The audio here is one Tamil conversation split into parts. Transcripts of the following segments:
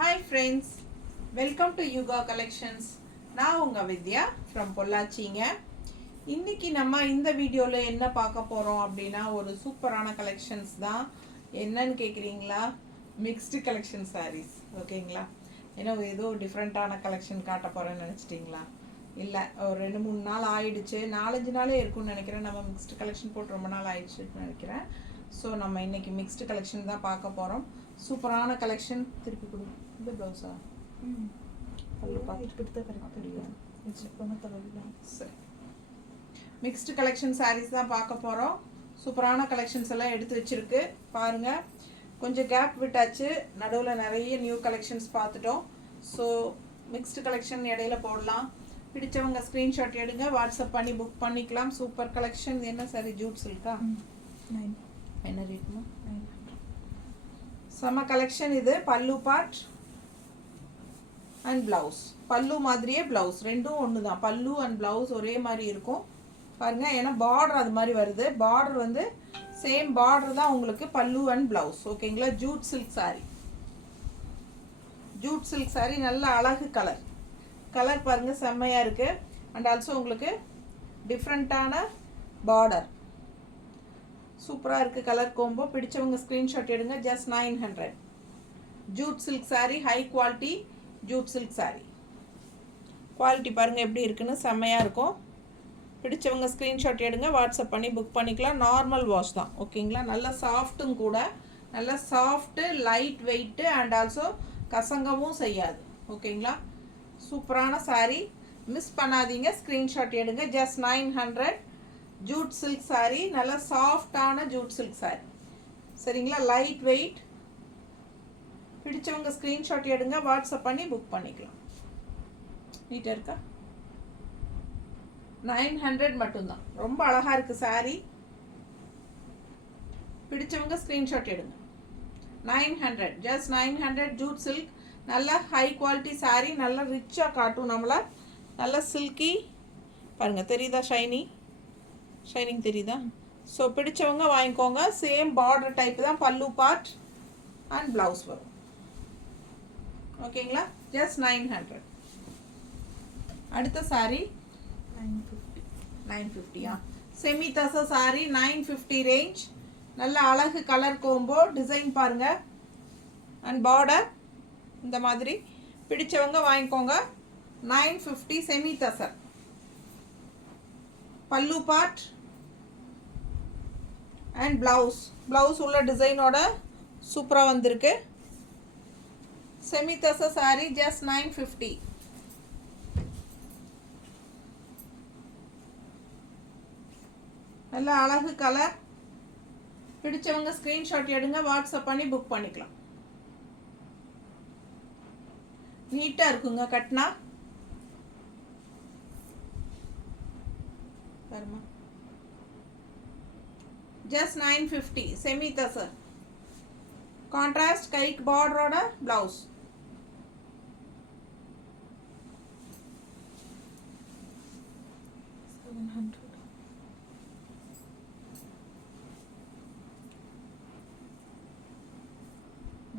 Hi friends, welcome to Yuga Collections. நான் உங்க வித்யா from பொள்ளாச்சிங்க. இன்னைக்கு நம்ம இந்த வீடியோல என்ன பார்க்க போறோம் அப்படின்னா ஒரு சூப்பரான கலெக்ஷன்ஸ் தான். என்னன்னு கேக்குறீங்களா? Mixed collection sarees. ஓகேங்களா? ஏதோ டிஃப்ரெண்டான கலெக்ஷன் காட்ட போறேன்னு நினைச்சிட்டீங்களா? இல்லை, ஒரு 2-3 நாள் ஆயிடுச்சு, 4-5 நாளே இருக்கும்னு நினைக்கிறேன். நம்ம மிக்ஸ்டு கலெக்ஷன் போட்டு ரொம்ப நாள் ஆயிடுச்சுன்னு நினைக்கிறேன். ஸோ நம்ம இன்னைக்கு மிக்ஸ்டு கலெக்ஷன் தான் பார்க்க போகிறோம். சூப்பரான கலெக்ஷன். திருப்பி கொடு. இந்த ப்ளவுஸா சரி, மிக்ஸ்டு கலெக்ஷன் சாரீஸ் தான் பார்க்க போகிறோம். சூப்பரான கலெக்ஷன்ஸ் எல்லாம் எடுத்து வச்சிருக்கு பாருங்க. கொஞ்சம் கேப் விட்டாச்சு, நடுவில் நிறைய நியூ கலெக்ஷன்ஸ் பார்த்துட்டோம். ஸோ மிக்ஸ்டு கலெக்ஷன் இடையில போடலாம். பிடிச்சவங்க ஸ்க்ரீன்ஷாட் எடுங்க, வாட்ஸ்அப் பண்ணி புக் பண்ணிக்கலாம். Super collection. என்ன சாரி? ஜூட் சில்கா? என்ன ரேட்மா? செம்ம கலெக்ஷன் இது. பல்லு பார்ட் அண்ட் பிளவுஸ். பல்லு மாதிரியே பிளவுஸ், ரெண்டும் ஒன்று தான். பல்லு அண்ட் பிளவுஸ் ஒரே மாதிரி இருக்கும் பாருங்க. ஏன்னா பார்டர் அது மாதிரி வருது. பார்டர் வந்து சேம் பார்டர் தான் உங்களுக்கு பல்லு அண்ட் பிளவுஸ். ஓகேங்களா? Jude silk sorry. Jude silk sorry நல்ல அழகு கலர். கலர் பாருங்க, செம்மையா இருக்கு. அண்ட் ஆல்சோ உங்களுக்கு டிஃப்ரெண்ட்டான பார்டர் சூப்பராக இருக்குது. Colour combo. பிடிச்சவங்க ஸ்க்ரீன்ஷாட் எடுங்க. Just 900. Jute silk sari, high quality Jude silk sari. Quality பாருங்கள் எப்படி இருக்குன்னு, செம்மையாக இருக்கும். பிடிச்சவங்க ஸ்க்ரீன்ஷாட் எடுங்க, வாட்ஸ்அப் பண்ணி புக் பண்ணிக்கலாம். நார்மல் வாஷ் தான். ஓகேங்களா? நல்லா சாஃப்ட்டும் கூட. நல்லா soft, light weight and also கசங்கவும் செய்யாது. ஓகேங்களா? சூப்பரான சாரீ. மிஸ் பண்ணாதீங்க, ஸ்க்ரீன்ஷாட் எடுங்க. ஜஸ்ட் 900. ஜூட் சில்க் சாரீ, நல்லா சாஃப்டான ஜூட் சில்க் சாரீ. சரிங்களா? Light weight. பிடிச்சவங்க ஸ்க்ரீன்ஷாட் எடுங்க, வாட்ஸ்அப் பண்ணி புக் பண்ணிக்கலாம். நீட்டாக இருக்கா? 900 மட்டும்தான். ரொம்ப அழகாக இருக்குது சாரீ. பிடிச்சவங்க ஸ்க்ரீன்ஷாட் எடுங்க. 900, ஜஸ்ட் 900. ஜூட் சில்க், நல்ல ஹை குவாலிட்டி சாரீ. நல்லா ரிச்சாக காட்டும் நம்மளை. நல்லா சில்கி பாருங்கள். தெரியுதா? ஷைனிங் தெரியுதா? ஸோ பிடிச்சவங்க வாங்கிக்கோங்க. சேம் பார்டர் டைப் தான். பல்லு பார்ட் அண்ட் ப்ளவுஸ் வரும். ஓகேங்களா? ஜஸ்ட் 900. அடுத்த சாரீ 950. செமி தச சாரீ 950 ரேஞ்ச். நல்ல அழகு கலர் கோம்போ. டிசைன் பாருங்க அண்ட் பார்டர் இந்த மாதிரி. பிடிச்சவங்க வாங்கிக்கோங்க. 950 செமி தசர். பல்லு பார்ட் அண்ட் ப்ளவுஸ் உள்ள டிசைனோட சூப்பராக வந்திருக்கு. செமி தச சாரி, ஜஸ்ட் 950. நல்ல அழகு கலர். பிடிச்சவங்க ஸ்க்ரீன்ஷாட் எடுங்க, வாட்ஸ்அப் பண்ணி புக் பண்ணிக்கலாம். நீட்டாக இருக்குங்க கட்டினா. பாருமா, just 950 செமி தசர். கான்ட்ராஸ்ட் கைக்கு பார்டரோட blouse.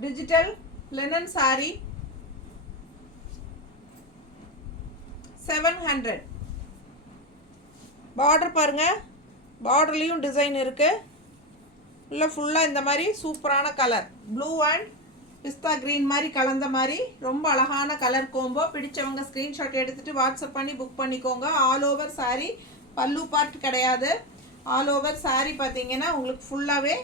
Digital linen sari 700. Border பாருங்க. பார்டர்லேயும் டிசைன் இருக்குது. இல்லை ஃபுல்லாக இந்த மாதிரி சூப்பரான colour. Blue and pista green மாதிரி கலந்த மாதிரி ரொம்ப அழகான கலர் கோம்போ. பிடிச்சவங்க ஸ்க்ரீன்ஷாட் எடுத்துகிட்டு வாட்ஸ்அப் பண்ணி புக் பண்ணிக்கோங்க. All over sari. Pallu part கிடையாது. ஆல் ஓவர் சாரீ பார்த்தீங்கன்னா உங்களுக்கு ஃபுல்லாகவே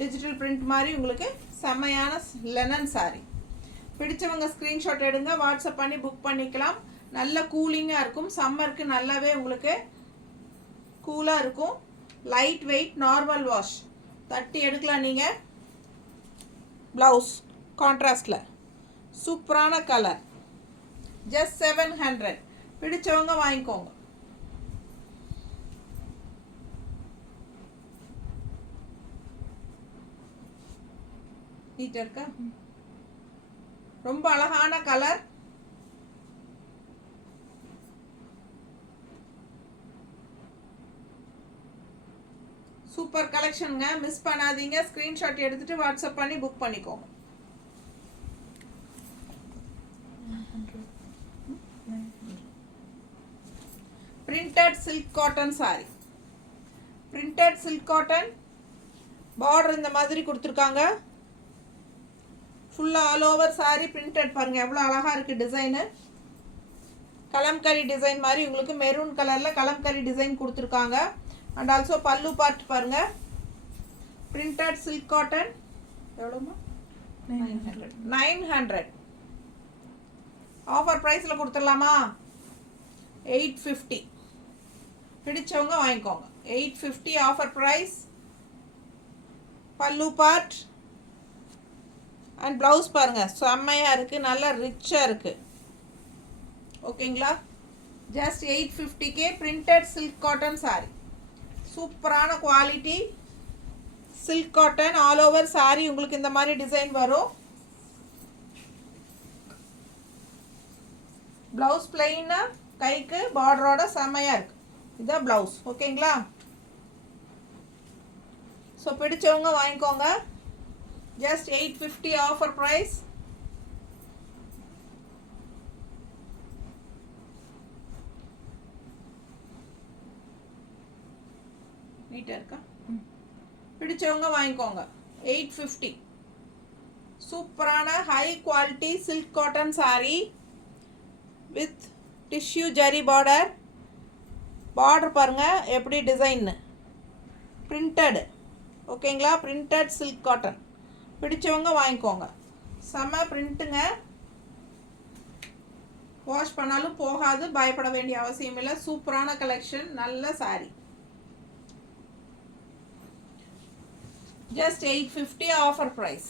டிஜிட்டல் பிரிண்ட் மாதிரி உங்களுக்கு செம்மையான லெனன் சாரீ. பிடிச்சவங்க ஸ்க்ரீன்ஷாட் எடுங்க, வாட்ஸ்அப் பண்ணி புக் பண்ணிக்கலாம். நல்ல கூலிங்காக இருக்கும். சம்மருக்கு நல்லாவே உங்களுக்கு கூலாக இருக்கும். Light weight, normal wash. தட்டி எடுக்கலாம் நீங்கள். ப்ளவுஸ் கான்ட்ராஸ்டில் சூப்பரான கலர். ஜஸ்ட் 700. பிடிச்சவங்க வாங்கிக்கோங்க. நீட்டாக இருக்கா? ரொம்ப அழகான கலர். சூப்பர் கலெக்ஷனுங்க, மிஸ் பண்ணாதீங்க. ஸ்க்ரீன்ஷாட் எடுத்துட்டு வாட்ஸ்அப் பண்ணி புக் பண்ணிக்கோங்க. printed silk cotton saree. Printed silk cotton border இந்த மாதிரி கொடுத்துருக்காங்க. ஃபுல்லாக ஆல் ஓவர் சாரி பிரிண்டட் பாருங்கள் எவ்வளோ அழகாக இருக்குது டிசைனு. கலம்கரி டிசைன் மாதிரி உங்களுக்கு மெரூன் கலரில் கலம்கரி டிசைன் கொடுத்துருக்காங்க. அண்ட் ஆல்சோ பல்லு பார்ட் பாருங்கள் பிரிண்டட் சில்க் காட்டன் எவ்வளோமா 900. ஆஃபர் ப்ரைஸில் கொடுத்துடலாமா 850. பிடிச்சவங்க வாங்கிக்கோங்க 850 offer price. Pallu part and blouse பாருங்கள் செம்மையாக இருக்குது, நல்லா ரிச்சாக இருக்குது. ஓகேங்களா, just 850K printed silk cotton sari. சூப்பரான quality silk cotton all over sari உங்களுக்கு இந்த மாதிரி டிசைன் வரும். ப்ளவுஸ் பிளெயினாக கைக்கு பார்டரோட செம்மையாக இருக்குது. இதுதான் ப்ளவுஸ். ஓகேங்களா, ஸோ பிடிச்சவங்க வாங்கிக்கோங்க. Just 850 offer price. நீட்டாக இருக்கா? பிடிச்சவங்க வாங்கிக்கோங்க 850. சூப்பரான high quality silk cotton saree with tissue zari border. Border பாருங்கள் எப்படி டிசைன்னு பிரிண்டடு. ஓகேங்களா, பிரிண்டட் சில்க் காட்டன். பிடிச்சவங்க வாங்கிக்கோங்க. செம்ம பிரிண்ட்டுங்க, வாஷ் பண்ணாலும் போகாது, பயப்பட வேண்டிய அவசியம் இல்லை. சூப்பரான கலெக்ஷன், நல்ல sari. Just 850 offer price.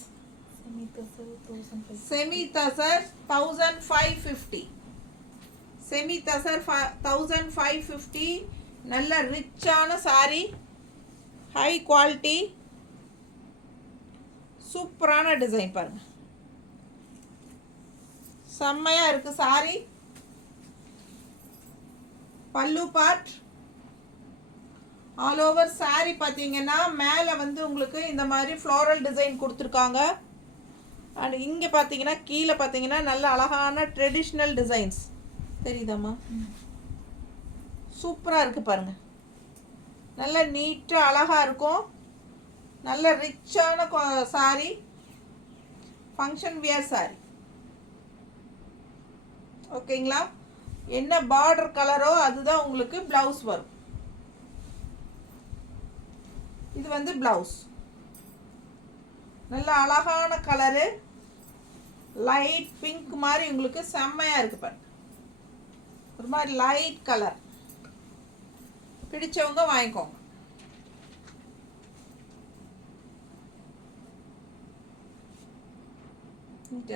Semi tussar 1550. Semi tussar 1550. நல்ல ரிச்சான சாரி, ஹை குவாலிட்டி, சூப்பரான டிசைன் பாருங்க, செம்மையாக இருக்குது சாரி. பல்லு பார்ட் ஆல் ஓவர் சாரி பார்த்தீங்கன்னா மேலே வந்து உங்களுக்கு இந்த மாதிரி ஃப்ளோரல் டிசைன் கொடுத்துருக்காங்க. அண்ட் இங்கே பார்த்தீங்கன்னா கீழே பார்த்தீங்கன்னா நல்ல அழகான ட்ரெடிஷ்னல் டிசைன்ஸ் தெரியுதாம்மா? சூப்பராக இருக்குது பாருங்கள், நல்ல நீட்டாக அழகாக இருக்கும். நல்ல ரிச்சான சாரி, ஃபங்க்ஷன் வியர் சாரி. ஓகேங்களா, என்ன பார்டர் கலரோ அதுதான் உங்களுக்கு ப்ளவுஸ் வரும். இது வந்து ப்ளவுஸ். நல்ல அழகான கலரு, லைட் பிங்க் மாதிரி உங்களுக்கு செம்மையாக இருக்குது பாருங்க, ஒரு மாதிரி லைட் கலர். பிடிச்சவங்க வாங்கிக்கோங்க.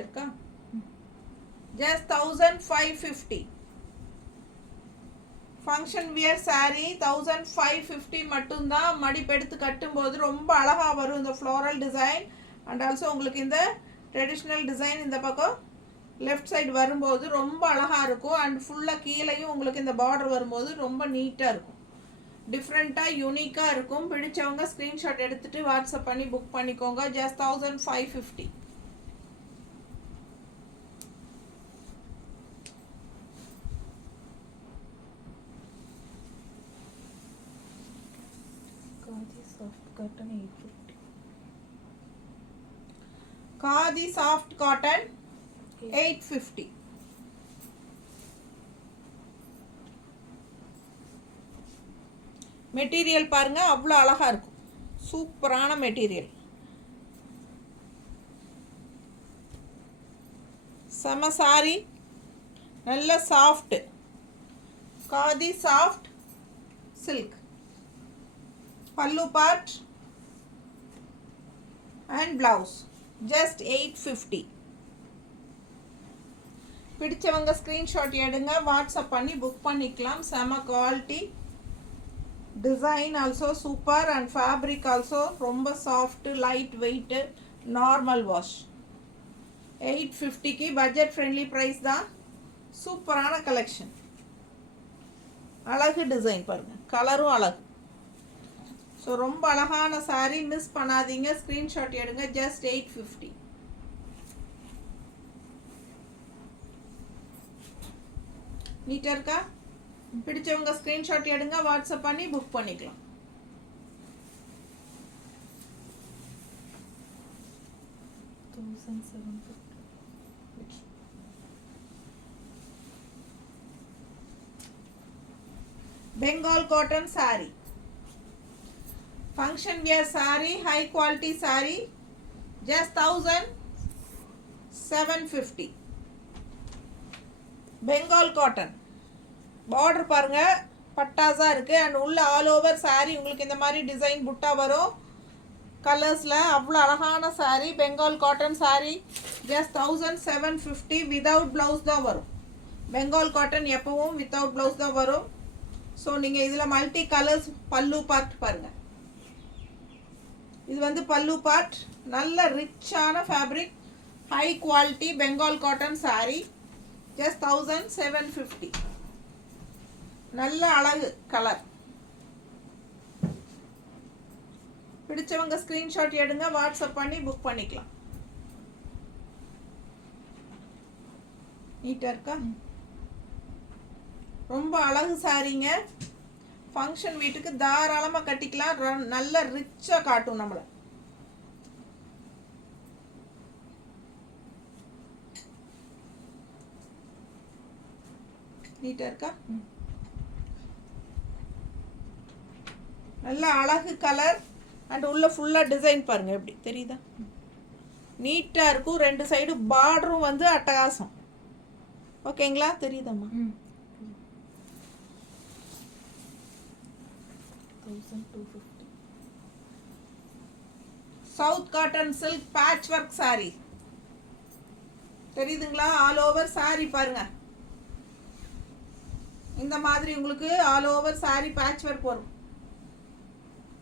இருக்கா? ஜஸ்ட் 1550. ஃபங்க்ஷன் வியர் சாரீ 1550 மட்டும்தான். மடிப்பெடுத்து கட்டும்போது ரொம்ப அழகாக வரும் இந்த ஃப்ளோரல் டிசைன். அண்ட் ஆல்சோ உங்களுக்கு இந்த ட்ரெடிஷ்னல் டிசைன் இந்த பக்கம் லெஃப்ட் சைடு வரும்போது ரொம்ப அழகாக இருக்கும். அண்ட் ஃபுல்லாக கீழேயும் உங்களுக்கு இந்த பார்டர் வரும்போது ரொம்ப நீட்டாக இருக்கும், டிஃப்ரெண்ட்டாக யூனிக்காக இருக்கும். பிடிச்சவங்க ஸ்க்ரீன்ஷாட் எடுத்துகிட்டு வாட்ஸ்அப் பண்ணி புக் பண்ணிக்கோங்க. Just 1550. Khadi soft cotton 850. Material பாருங்க அவ்வளோ அழகா இருக்கும், சூப்பரான மெட்டீரியல், செம சாரி, நல்ல soft khadi soft silk. Pallu part and blouse just 850. பிடிச்சவங்க ஸ்க்ரீன்ஷாட் எடுங்க, வாட்ஸ்அப் பண்ணி புக் பண்ணிக்கலாம். செம quality, design also super and fabric also ரொம்ப soft, light weight, normal wash. 850க்கு பட்ஜெட் ஃப்ரெண்ட்லி ப்ரைஸ் தான். சூப்பரான கலெக்ஷன், அழகு டிசைன் பாருங்க, கலரும் அழகு. ஸோ ரொம்ப அழகான சாரீ, மிஸ் பண்ணாதீங்க, ஸ்க்ரீன்ஷாட் எடுங்க. ஜஸ்ட் 850. நீட்டாக இருக்கா? பிடிச்சவங்க ஸ்க்ரீன்ஷாட் எடுங்க, வாட்ஸ்அப் பண்ணி புக் பண்ணிக்கலாம். Bengal cotton saree, function wear saree, high quality saree, just 1750. Bengal cotton border பாருங்க பட்டாஸா இருக்கு. அண்ட் உள்ள ஆல் ஓவர் saree உங்களுக்கு இந்த மாதிரி டிசைன் புட்டா வரும் கலர்ஸில். அவ்வளோ அழகான saree, Bengal cotton saree, just 1750. Without blouse தான் வரும். பெங்கால் காட்டன் எப்பவும் வித்தவுட் ப்ளவுஸ் தான் வரும். ஸோ நீங்கள் இதில் மல்டி கலர்ஸ். பல்லு பார்ட் பாருங்கள், இது வந்து பல்லு பார்ட். நல்ல ரிச்சான fabric, high quality Bengal cotton saree, just 1750. நல்ல அழகு கலர். பிடிச்சவங்க ஸ்க்ரீன்ஷாட் எடுங்க, வாட்ஸ்அப் பண்ணி புக் பண்ணிக்கலாம். நீட்டாக இருக்கா? ரொம்ப அழகு சாரீங்க. ஃபங்க்ஷன் வீட்டுக்கு தாராளமாக கட்டிக்கலாம். நல்ல ரிச்சாக காட்டும் நம்மளை. நீட்டாக இருக்கா? நல்ல அழகு கலர். அண்ட் உள்ள ஃபுல்லாக டிசைன் பாருங்கள், எப்படி தெரியுதா? நீட்டாக இருக்கும். ரெண்டு சைடு பார்டரும் வந்து அட்டகாசம். ஓகேங்களா? தெரியுதாம்மா? South cotton silk patch work sari தெரியுதுங்களா? ஆல் ஓவர் சாரி பாருங்க, இந்த மாதிரி உங்களுக்கு all over sari patch work வரும்.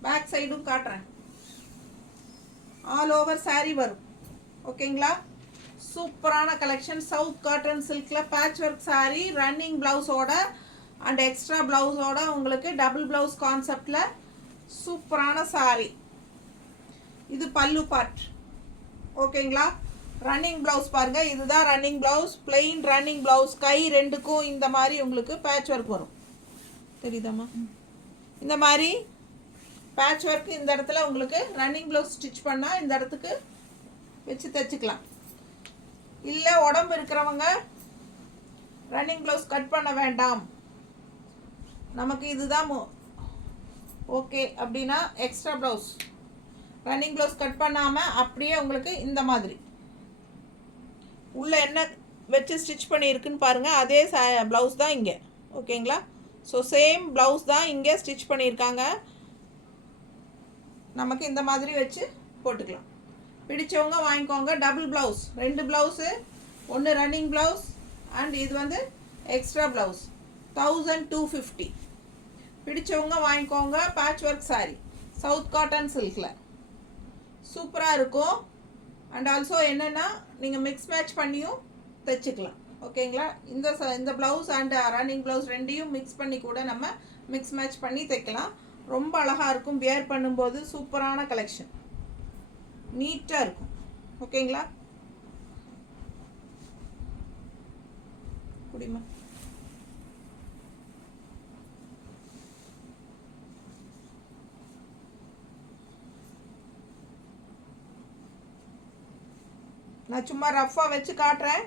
பேக் சைடும் காட்டுறேன், ஆல் ஓவர் சாரி வரும். ஓகேங்களா? சூப்பரான கலெக்ஷன். சவுத் காட்டன் சில்கில் பேட்ச் ஒர்க் சாரி, ரன்னிங் ப்ளவுஸோட அண்ட் எக்ஸ்ட்ரா ப்ளவுஸோட உங்களுக்கு டபுள் ப்ளவுஸ் கான்செப்டில் சூப்பரான சாரி. இது பல்லு பார்ட். ஓகேங்களா? ரன்னிங் ப்ளவுஸ் பாருங்கள், இதுதான் running blouse. Plain running blouse. கை ரெண்டுக்கும் இந்த மாதிரி உங்களுக்கு பேட்ச் ஒர்க் வரும். தெரியுதாம்மா? இந்த மாதிரி பேட்ச் ஒர்க். இந்த இடத்துல உங்களுக்கு ரன்னிங் ப்ளவுஸ் ஸ்டிச் பண்ணால் இந்த இடத்துக்கு வச்சு தைச்சிக்கலாம். இல்லை உடம்பு இருக்கிறவங்க ரன்னிங் ப்ளவுஸ் கட் பண்ண வேண்டாம், நமக்கு இதுதான் ஓகே அப்படின்னா extra blouse, running blouse cut பண்ணாமல் அப்படியே உங்களுக்கு இந்த மாதிரி உள்ளே என்ன வச்சு ஸ்டிச் பண்ணியிருக்குன்னு பாருங்கள். அதே ப்ளவுஸ் தான் இங்கே. ஓகேங்களா? ஸோ சேம் ப்ளவுஸ் தான் இங்கே ஸ்டிச் பண்ணியிருக்காங்க. நமக்கு இந்த மாதிரி வச்சு போட்டுக்கலாம். பிடிச்சவங்க வாங்கிக்கோங்க. டபுள் ப்ளவுஸ், ரெண்டு ப்ளவுஸு, ஒன்று ரன்னிங் ப்ளவுஸ் அண்ட் இது வந்து எக்ஸ்ட்ரா ப்ளவுஸ். 1250. பிடிச்சவங்க வாங்கிக்கோங்க. Patch work sari, south cotton சில்கில் சூப்பராக இருக்கும். அண்ட் ஆல்சோ என்னென்னா நீங்கள் மிக்ஸ் மேட்ச் பண்ணியும் தைச்சிக்கலாம். ஓகேங்களா? இந்த ப்ளவுஸ் அண்ட் ரன்னிங் ப்ளவுஸ் ரெண்டையும் மிக்ஸ் பண்ணி கூட நம்ம மிக்ஸ் மேட்ச் பண்ணி தைக்கலாம். ரொம்ப அழகாக இருக்கும். வியர் பண்ணும்போது சூப்பரான கலெக்ஷன், நீட்டாக இருக்கும். ஓகேங்களா? குடிமா. நான் சும்மா ரஃப்பாக வச்சு காட்டுறேன்.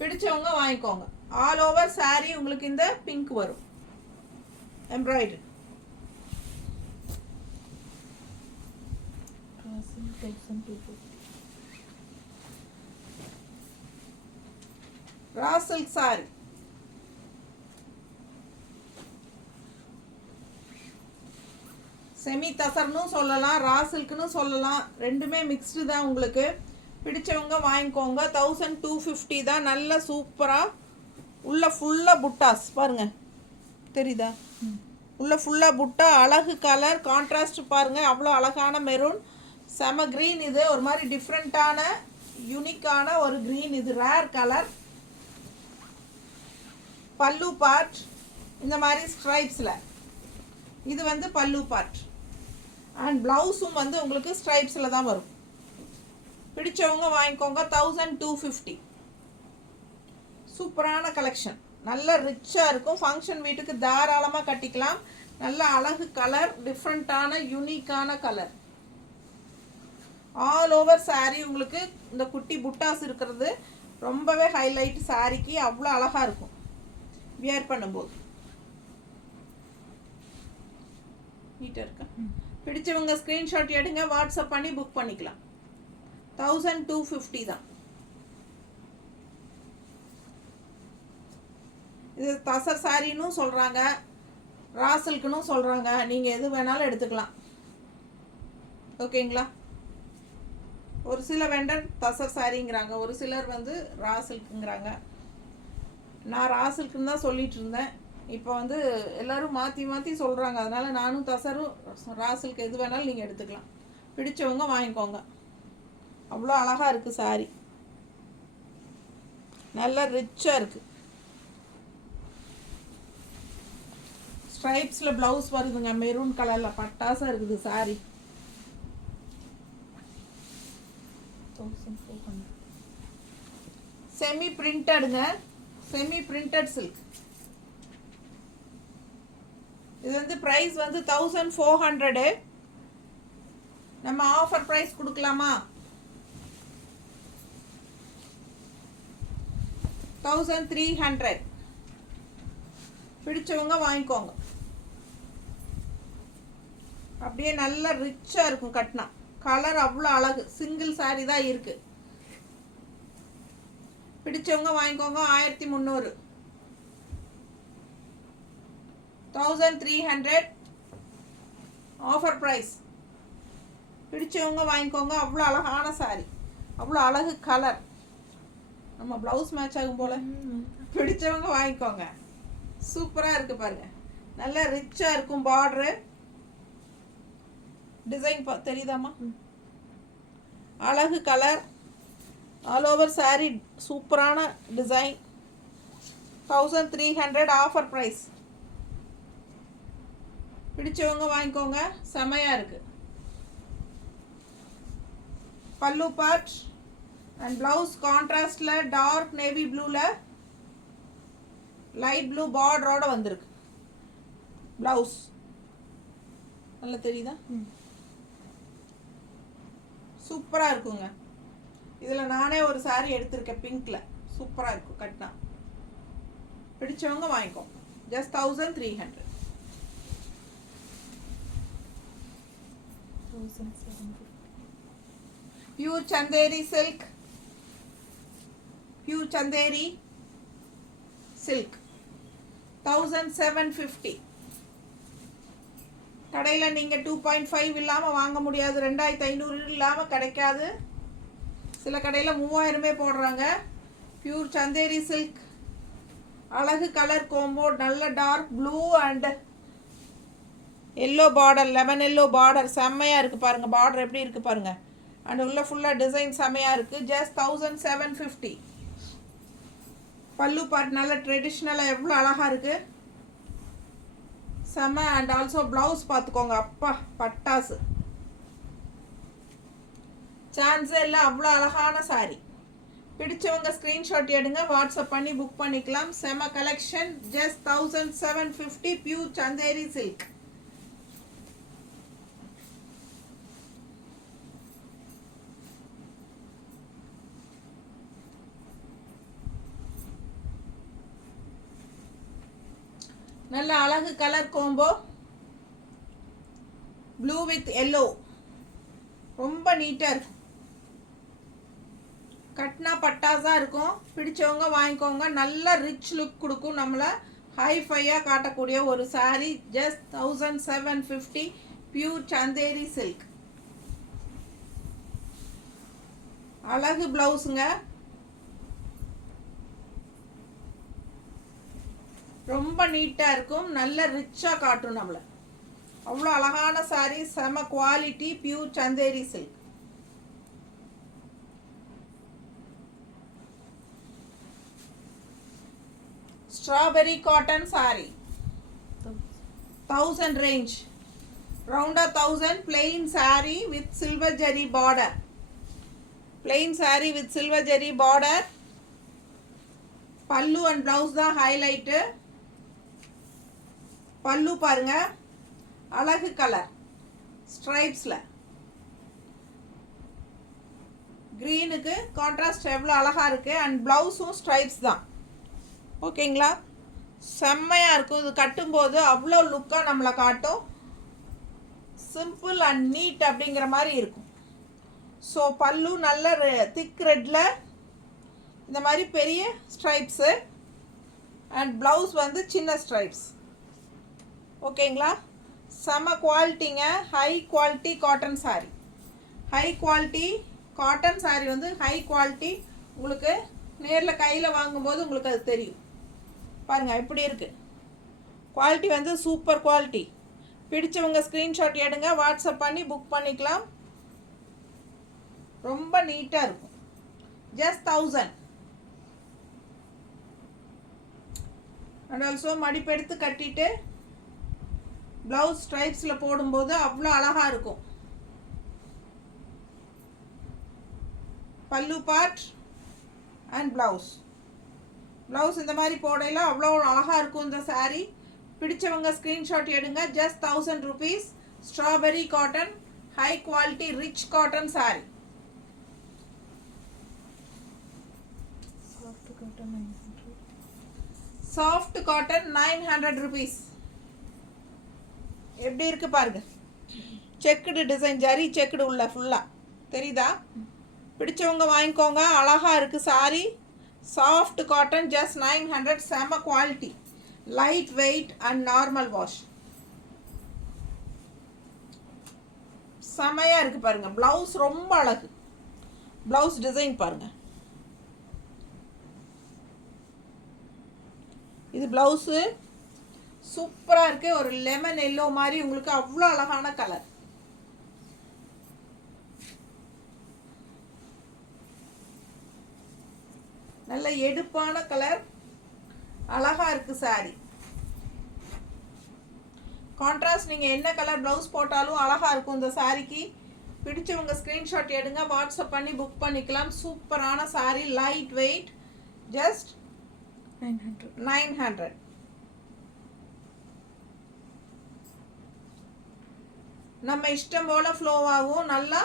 பிடிச்சவங்க வாங்கிக்கோங்க. ஆல் ஓவர் சாரி உங்களுக்கு இந்த பிங்க் வரும், embroidery. Raw silk sari, semi தசர்னு சொல்லலாம், ரா சில்க்னு சொல்லலாம், ரெண்டுமே மிக்ஸ்டு தான். உங்களுக்கு பிடிச்சவங்க வாங்கிக்கோங்க. 1250 தான். நல்ல சூப்பராக உள்ள ஃபுல்லாக புட்டாஸ் பாருங்கள், தெரியுதா? உள்ள ஃபுல்லாக புட்டா, அழகு கலர் கான்ட்ராஸ்ட் பாருங்கள், அவ்வளோ அழகான மெரூன். செம க்ரீன். இது ஒரு மாதிரி டிஃப்ரெண்ட்டான யூனிக்கான ஒரு க்ரீன். இது ரேர் கலர். பல்லு பார்ட் இந்த மாதிரி ஸ்ட்ரைப்ஸில், இது வந்து பல்லு பார்ட். அண்ட் ப்ளவுஸும் வந்து உங்களுக்கு ஸ்ட்ரைப்ஸில் தான் வரும். பிடிச்சவங்க வாங்கிக்கோங்க. 1250. சூப்பரான கலெக்ஷன், நல்ல ரிச்சாக இருக்கும். ஃபங்க்ஷன் வீட்டுக்கு தாராளமாக கட்டிக்கலாம். நல்ல அழகு கலர், டிஃப்ரெண்ட்டான யூனிக்கான கலர். ஆல் ஓவர் சாரீ உங்களுக்கு இந்த குட்டி புட்டாஸ் இருக்கிறது ரொம்பவே ஹைலைட். சாரீக்கு அவ்வளோ அழகாக இருக்கும் வியர் பண்ணும்போது. நீட்டாக இருக்கா? பிடிச்சவங்க ஸ்க்ரீன்ஷாட் எடுங்க, வாட்ஸ்அப் பண்ணி புக் பண்ணிக்கலாம். 1250 தான். இது தசர் சாரின்னு சொல்கிறாங்க, ராசில்க்குன்னு சொல்கிறாங்க. நீங்கள் எது வேணாலும் எடுத்துக்கலாம். ஓகேங்களா? ஒரு சில வெண்டர் தசர் சாரிங்கிறாங்க, ஒரு சிலர் வந்து ராசில்க்குங்கிறாங்க. நான் ராசில்க்குன்னு தான் சொல்லிட்டு இருந்தேன். இப்போ வந்து எல்லோரும் மாற்றி மாற்றி சொல்கிறாங்க. அதனால் நானும் தசரும் ராசில்க்கு எது வேணாலும் நீங்கள் எடுத்துக்கலாம். பிடிச்சவங்க வாங்கிக்கோங்க. அவ்வளோ அழகாக இருக்குது சாரி, நல்லா ரிச்சாக இருக்குது. ஸ்ட்ரைப்ஸில் ப்ளவுஸ் வருதுங்க, மெரூன் கலரில் பட்டாசாக இருக்குது சாரி. 1400. செமி பிரிண்டடுங்க, செமி பிரிண்டட் சில்க். இது வந்து ப்ரைஸ் வந்து 1400. நம்ம ஆஃபர் ப்ரைஸ் கொடுக்கலாமா? 1300. பிடிச்சவங்க வாங்கிக்கோங்க. அப்படியே நல்லா ரிச்சாக இருக்கும் கட்டினா. கலர் அவ்வளோ அழகு. சிங்கிள் சாரி தான் இருக்கு. பிடிச்சவங்க வாங்கிக்கோங்க. 1300. 1300 ஆஃபர் ப்ரைஸ். பிடிச்சவங்க வாங்கிக்கோங்க. அவ்வளோ அழகான சாரி, அவ்வளோ அழகு கலர். நம்ம ப்ளவுஸ் மேட்ச் ஆகும் போல். பிடிச்சவங்க வாங்கிக்கோங்க. சூப்பராக இருக்குது பாருங்கள், நல்லா ரிச்சாக இருக்கும். பார்டரு டிசைன் தெரியுதாம்மா? அழகு கலர், ஆல் ஓவர் சாரி சூப்பரான டிசைன். 1300 offer price. பிடிச்சவங்க வாங்கிக்கோங்க. செமையாக இருக்குது. பல்லு பார்ட் அண்ட் ப்ளவுஸ் கான்ட்ராஸ்டில் டார்க் நேவி ப்ளூவில் லைட் ப்ளூ பார்டரோட வந்திருக்கு. ப்ளவுஸ் நல்லா தெரியுதா? சூப்பராக இருக்குங்க. இதில் நானே ஒரு சாரி எடுத்திருக்கேன் பிங்க்கில். சூப்பராக இருக்கும் கட்டினா. பிடிச்சவங்க வாங்கிக்கோ. Just 1300. Pure Chanderi silk, pure Chanderi silk 1750. கடையில் நீங்கள் 2.5 இல்லாமல் வாங்க முடியாது. 2500 இல்லாமல் கிடைக்காது. சில கடையில் 3000 போடுறாங்க. பியூர் சந்தேரி சில்க், அழகு கலர் கோம்போ, நல்ல dark blue and yellow border, lemon yellow border. செம்மையாக இருக்குது பாருங்கள். பார்டர் எப்படி இருக்குது பாருங்கள். அண்ட் உள்ள ஃபுல்லாக டிசைன் செம்மையாக இருக்குது. ஜஸ்ட் 1750. பல்லு பார்ட் நல்ல ட்ரெடிஷ்னலாக எவ்வளோ அழகாக இருக்குது. செம்ம. அண்ட் ஆல்சோ ப்ளவுஸ் பார்த்துக்கோங்க. அப்பா பட்டாசு, சான்ஸே இல்லை. அவ்வளோ அழகான சாரி. பிடிச்சவங்க ஸ்க்ரீன்ஷாட் எடுங்க, வாட்ஸ்அப் பண்ணி புக் பண்ணிக்கலாம். செம collection. Just 1750. Pure Chanderi silk. நல்ல அழகு colour combo, blue with yellow. ரொம்ப நீட்டாக இருக்கும். கட்னா பட்டாஸாக இருக்கும். பிடிச்சவங்க வாங்கிக்கோங்க. நல்ல ரிச் லுக் கொடுக்கும். நம்மளை ஹைஃபையாக காட்டக்கூடிய ஒரு sari. Just 1750. Pure Chanderi silk. அழகு ப்ளவுஸுங்க. ரொம்ப நீட்டாக இருக்கும். நல்ல ரிச்சாக காட்டும் நம்மளை. அவ்வளோ அழகான சாரீ. செம quality. Pure Chanderi silk. Strawberry cotton sari 1000 range. ரவுண்டா 1000 plain saree with silver jari border. plain saree with silver jari border. பல்லு அண்ட் ப்ளவுஸ் தான் ஹைலைட்டு. பல்லு பாருங்க, அழகு கலர் ஸ்ட்ரைப்ஸில் க்ரீனுக்கு கான்ட்ராஸ்ட் எவ்வளோ அழகாக இருக்குது. அண்ட் ப்ளவுஸும் ஸ்ட்ரைப்ஸ் தான். ஓகேங்களா, செம்மையாக இருக்கும். இது கட்டும்போது அவ்வளோ லுக்காக நம்மளை காட்டும். சிம்பிள் அண்ட் நீட் அப்படிங்கிற மாதிரி இருக்கும். ஸோ பல்லு நல்ல திக் ரெட்டில் இந்த மாதிரி பெரிய ஸ்ட்ரைப்ஸு அண்ட் ப்ளவுஸ் வந்து சின்ன ஸ்ட்ரைப்ஸ். ஓகேங்களா, செம குவாலிட்டிங்க. High quality cotton sari. High quality cotton sari வந்து ஹை குவாலிட்டி. உங்களுக்கு நேரில் கையில் வாங்கும்போது உங்களுக்கு அது தெரியும். பாருங்கள் எப்படி இருக்குது. குவாலிட்டி வந்து சூப்பர் குவாலிட்டி. பிடிச்சவங்க ஸ்க்ரீன்ஷாட் எடுங்க, வாட்ஸ்அப் பண்ணி புக் பண்ணிக்கலாம். ரொம்ப நீட்டாக இருக்கும். ஜஸ்ட் 1000. அண்ட் ஆல்சோ மடிப்பெடுத்து கட்டிட்டு ப்ளவுஸ் ஸ்ட்ரைப்ஸில் போடும்போது அவ்வளோ அழகாக இருக்கும். பல்லு பார்ட் அண்ட் ப்ளவுஸ் இந்த மாதிரி போடையில் அவ்வளோ அழகாக இருக்கும் இந்த சாரீ. பிடிச்சவங்க ஸ்க்ரீன்ஷாட் எடுங்க. Just 1000 rupees. Strawberry cotton high quality rich cotton sari. Soft cotton 900 rupees. எப்படி இருக்குது பாருங்க. செக்குடு டிசைன், ஜரி செக்குடு உள்ள ஃபுல்லாக தெரியுதா? பிடிச்சவங்க வாங்கிக்கோங்க. அழகாக இருக்குது சாரீ. Soft cotton just 900. செம quality, light weight and normal wash. செமையாக இருக்குது பாருங்கள். ப்ளவுஸ் ரொம்ப அழகு. ப்ளவுஸ் டிசைன் பாருங்கள். இது ப்ளவுஸு சூப்பராக இருக்குது. ஒரு லெமன் எல்லோ மாதிரி உங்களுக்கு அவ்வளோ அழகான கலர். நல்ல எடுப்பான கலர், அழகாக இருக்குது சாரீ. கான்ட்ராஸ்ட் நீங்கள் என்ன கலர் ப்ளவுஸ் போட்டாலும் அழகாக இருக்கும் இந்த சாரீக்கு. பிடிச்சவங்க ஸ்க்ரீன்ஷாட் எடுங்க, வாட்ஸ்அப் பண்ணி புக் பண்ணிக்கலாம். சூப்பரான சாரீ, லைட் வெயிட், ஜஸ்ட் 900. நம்ம இஷ்டம் போல் ஃப்ளோவாகவும் நல்லா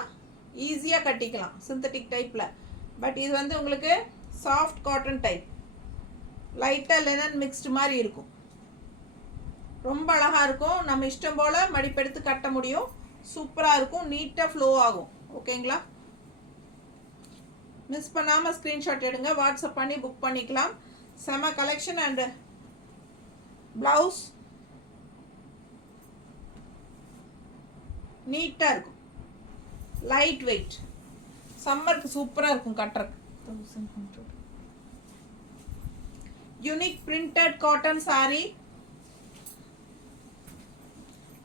ஈஸியாக கட்டிக்கலாம் சிந்தட்டிக் டைப்பில். பட் இது வந்து உங்களுக்கு சாஃப்ட் காட்டன் டைப், லைட்டாக லெனன் மிக்ஸ்டு மாதிரி இருக்கும். ரொம்ப அழகாக இருக்கும். நம்ம இஷ்டம் போல் மடிப்பெடுத்து கட்ட முடியும். சூப்பராக இருக்கும், நீட்டாக ஃப்ளோ ஆகும். ஓகேங்களா, மிஸ் பண்ணாமல் ஸ்க்ரீன்ஷாட் எடுங்க, வாட்ஸ்அப் பண்ணி புக் பண்ணிக்கலாம். செம கலெக்ஷன். அண்டு ப்ளவுஸ் நீட்டாக இருக்கும், லைட் வெயிட், சம்மருக்கு சூப்பராக இருக்கும் கட்டுறக்கு. 1100. Unique printed cotton sari.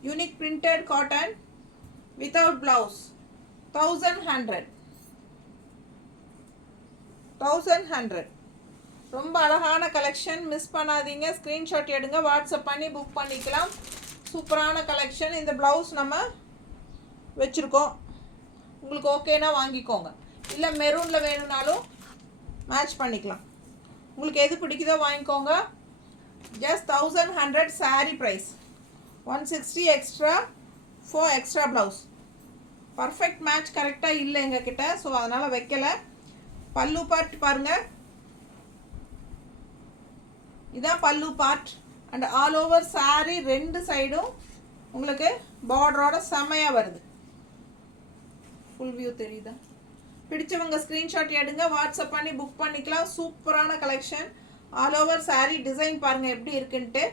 Unique printed cotton without blouse 1100. 1100. ரொம்ப அழகான கலெக்ஷன், மிஸ் பண்ணாதீங்க. ஸ்க்ரீன்ஷாட் எடுங்க, வாட்ஸ்அப் பண்ணி புக் பண்ணிக்கலாம். சூப்பரான கலெக்ஷன். இந்த ப்ளவுஸ் நம்ம வச்சுருக்கோம். உங்களுக்கு ஓகேனா வாங்கிக்கோங்க. இல்லை மெரூனில் வேணும்னாலும் மேட்ச் பண்ணிக்கலாம். உங்களுக்கு எது பிடிக்குதோ வாங்கிக்கோங்க. Just 1100 saree price. 160 extra, 4 extra blouse. Perfect match கரெக்டாக இல்லை எங்ககிட்ட, ஸோ அதனால் வைக்கலை. பல்லு பார்ட் பாருங்கள், இதான் பல்லு part. And all over sari 2 சைடும் உங்களுக்கு பார்டரோட செமையாக வருது. ஃபுல் வியூ தெரியுதா? பிடிச்சவங்க ஸ்க்ரீன்ஷாட் எடுங்க, வாட்ஸ்அப் பண்ணி புக் பண்ணிக்கலாம். சூப்பரான collection. All over sari design பாருங்கள் எப்படி இருக்குன்ட்டு.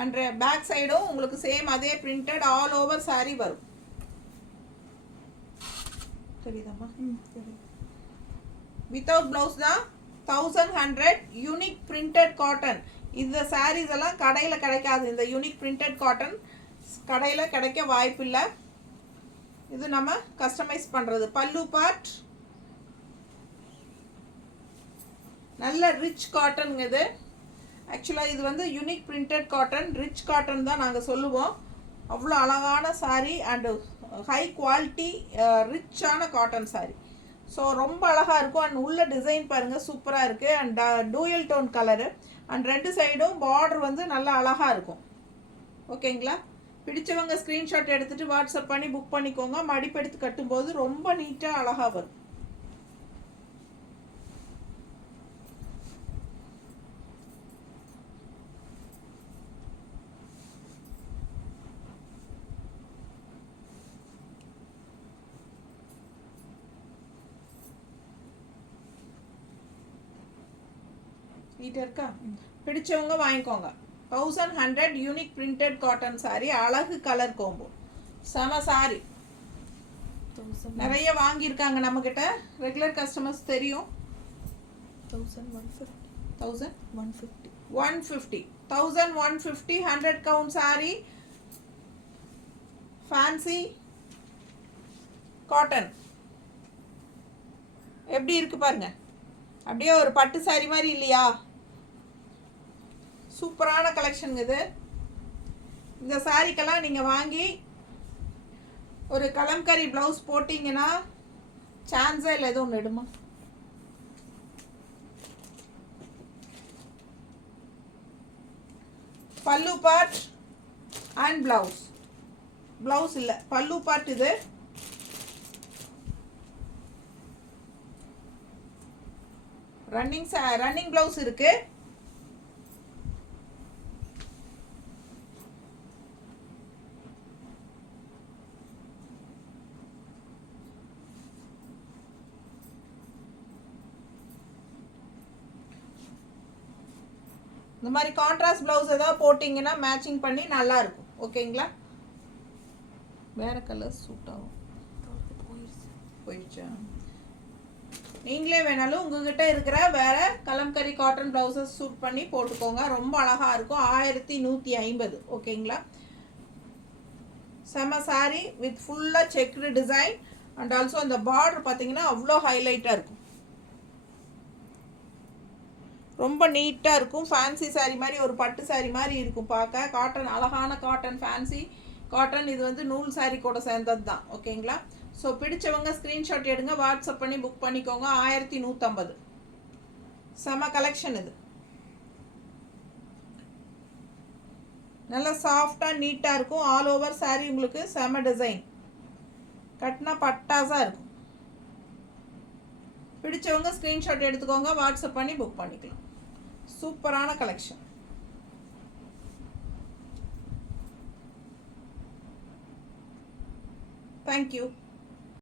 அண்ட் பேக் சைடும் உங்களுக்கு சேம் அதே பிரிண்டட் ஆல் ஓவர் சாரீ வரும். தெரியுதாம்மா? வித்தவுட் ப்ளவுஸ் தான் 1100. Unique printed cotton. இந்த சாரீஸ் எல்லாம் கடையில் கிடைக்காது. இந்த யூனிக் பிரிண்டட் காட்டன் கடையில் கிடைக்க வாய்ப்பில்லை. இது நம்ம கஸ்டமைஸ் பண்ணுறது. பல்லு பார்ட் நல்ல ரிச் காட்டன். இது ஆக்சுவலாக இது வந்து unique printed cotton, rich cotton தான் நாங்கள் சொல்லுவோம். அவ்வளோ அழகான சாரீ அண்டு ஹை குவாலிட்டி ரிச்சான காட்டன் சாரீ. ஸோ ரொம்ப அழகாக இருக்கும். அண்ட் உள்ள டிசைன் பாருங்கள் சூப்பராக இருக்குது. And dual tone colour. And ரெண்டு சைடும் பார்டர் வந்து நல்லா அழகாக இருக்கும். ஓகேங்களா? பிடிச்சவங்க ஸ்க்ரீன்ஷாட் எடுத்துகிட்டு வாட்ஸ்அப் பண்ணி புக் பண்ணிக்கோங்க. மடிப்பெடுத்து கட்டும்போது ரொம்ப நீட்டாக அழகாக வரும். நீட்டாக இருக்கா? பிடிச்சவங்க வாங்கிக்கோங்க. 1100 யூனிக் பிரிண்டட் காட்டன் சாரி, அழகு கலர் கோம்போ, செம சாரி. நிறைய வாங்கியிருக்காங்க நம்மக்கிட்ட, ரெகுலர் கஸ்டமர்ஸ் தெரியும். 1150 100 கவுண்ட் சாரி, ஃபேன்சி காட்டன். எப்படி இருக்கு பாருங்க, அப்படியே ஒரு பட்டு சாரி மாதிரி இல்லையா? சூப்பரான கலெக்ஷன் இது. இந்த சாரிக்கெல்லாம் நீங்கள் வாங்கி ஒரு கலம்கரி ப்ளவுஸ் போட்டிங்கன்னா சான்ஸே இல்லை. எதுவும் ஒன்று எடுமா. பல்லு பார்ட் அண்ட் ப்ளவுஸ். ப்ளவுஸ் இல்லை, பல்லு பார்ட் இது. ரன்னிங் ப்ளவுஸ் இருக்கு. இந்த மாதிரி கான்ட்ராஸ்ட் ப்ளவுஸ் ஏதாவது போட்டிங்கன்னா மேட்சிங் பண்ணி நல்லா இருக்கும். ஓகேங்களா? வேறு கலர் சூட் ஆகும். போயிடுச்சா? நீங்களே வேணாலும் உங்ககிட்ட இருக்கிற வேறு கலம்கரி காட்டன் ப்ளவுஸஸ் சூட் பண்ணி போட்டுக்கோங்க. ரொம்ப அழகாக இருக்கும். 1150. ஓகேங்களா? செம சாரி வித் ஃபுல்லாக செக்டு டிசைன். அண்ட் ஆல்சோ அந்த பார்டர் பார்த்தீங்கன்னா அவ்வளோ ஹைலைட்டாக இருக்கும். ரொம்ப நீட்டாக இருக்கும். ஃபேன்சி சாரீ மாதிரி, ஒரு பட்டு சாரீ மாதிரி இருக்கும் பார்க்க. காட்டன், அழகான காட்டன், ஃபேன்சி காட்டன். இது வந்து நூல் சாரீ கூட சேர்ந்தது தான். ஓகேங்களா? ஸோ பிடிச்சவங்க ஸ்க்ரீன்ஷாட் எடுங்க, வாட்ஸ்அப் பண்ணி புக் பண்ணிக்கோங்க. 1150. செம கலெக்ஷன் இது. நல்லா சாஃப்டாக நீட்டாக இருக்கும். ஆல் ஓவர் சாரீ உங்களுக்கு செம டிசைன். கட்டினா பட்டாஸாக இருக்கும். பிடிச்சவங்க ஸ்க்ரீன்ஷாட் எடுத்துக்கோங்க, வாட்ஸ்அப் பண்ணி புக் பண்ணிக்கலாம். சூப்பரான கலெக்ஷன். தேங்க்யூ.